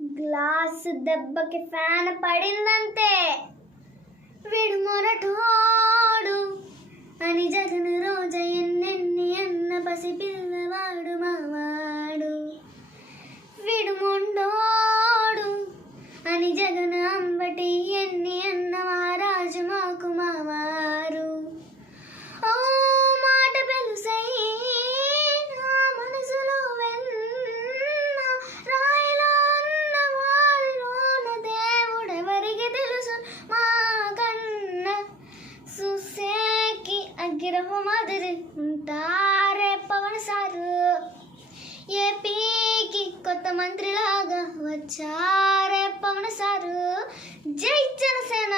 Glass దెబ్బకి fan పడిందంతే. వీడు మొరటోడు అని జగన్ రోజ ఎన్నెన్ని అన్న పసి పిల్లవాడు మావాడు. వీడు మొండోడు అని జగన్ అంబటి ఎన్ని అన్న మహారాజు మాకు మావారు. ఓ మాట పెలుసై నా మనసులో వెన్న రాయిలో ఉన్న వారిలోన దేవుడెవరికి తెలుసు మా కన్న చూసేకి అగ్గిరపు మాదిరి ఉంటారే పవన్ సారు. ఏపీకి కొత్త మంత్రిలాగా వచ్చారే పవన్ సారు. జై జనసేన.